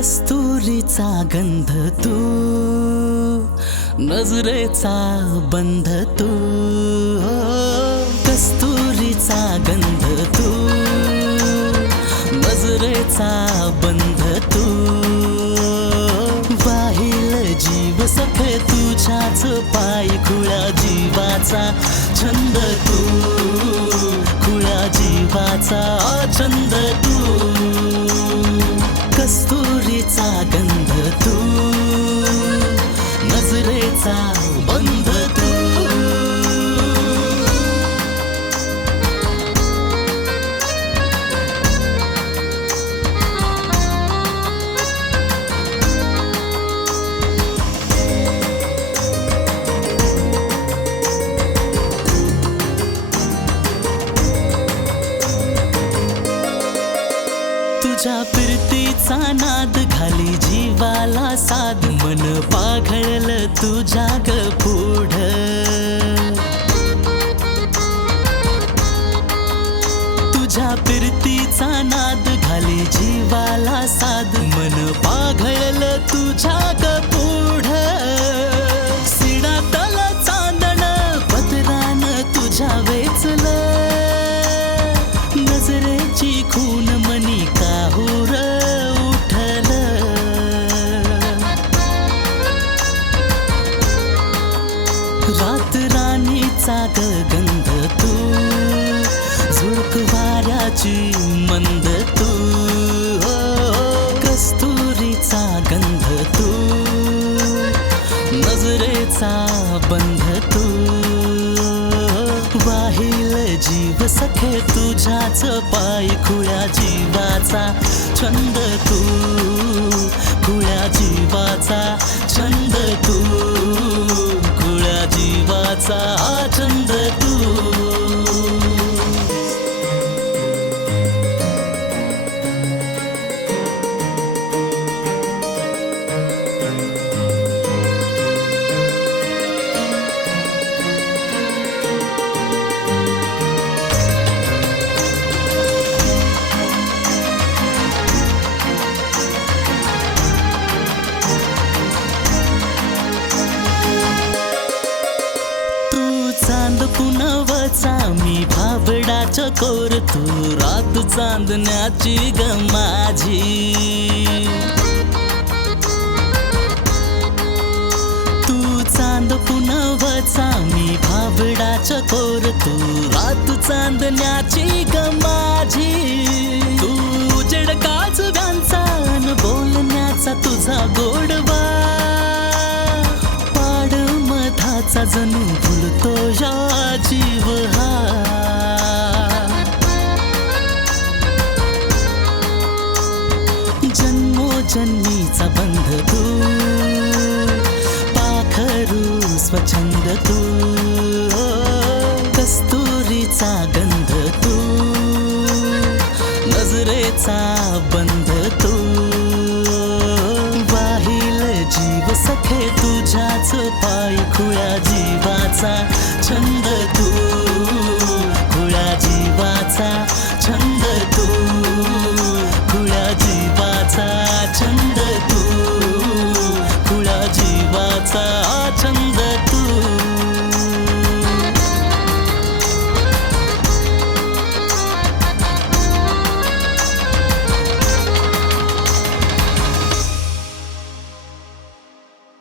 कस्तुरीचा गंध तू नजरेचा बंध तू. कस्तुरीचा गंध तू नजरेचा बंध तू. वाहिल जीव सखे तुझ्याच पाय खुळ्या जीवाचा छंद तू. खुळ्या जीवाचा छंद तू. कस्तुरी गंध तू. नजरेचा फिरतीचा नाद घाली जीवाला साध. मन पाघळल तुझ्या ग पुढ. तुझ्या फिरतीचा नाद घाली जीवाला साध. मन पाघळल तुझ्या ग पुढ. सिडातल चांदण पदरान तुझ्या वेचल. नजरेची खून तुझी मंद तू हो, हो, कस्तुरीचा गंध तू नजरेचा बंध तू वाहिल जीव सखे तुझ्याच पाय खुळ्या जीवाचा छंद तू खुळ्या जीवाचा छंद तू खुळ्या जीवाचा चांद पुनवचा मी भाबडाच कोर तू रात चांदण्याची ग माझी. तू चांद पुनवचा मी भाबडाच कोर तू रात चांदण्याची ग माझी. तू उजड काजव्यांचा अन बोलण्याचा तुझा गोडवा. पाड मधाचा जणू फुलतो या जीव हा. जन्मोजन्मीचा बंध तू. पाखरू स्वच्छंद तू. कस्तुरीचा गंध तू. नजरेचा बंध तू. वाहिल जीव सखे तुझ्याच पाय खुळ्या जीवाचा छंद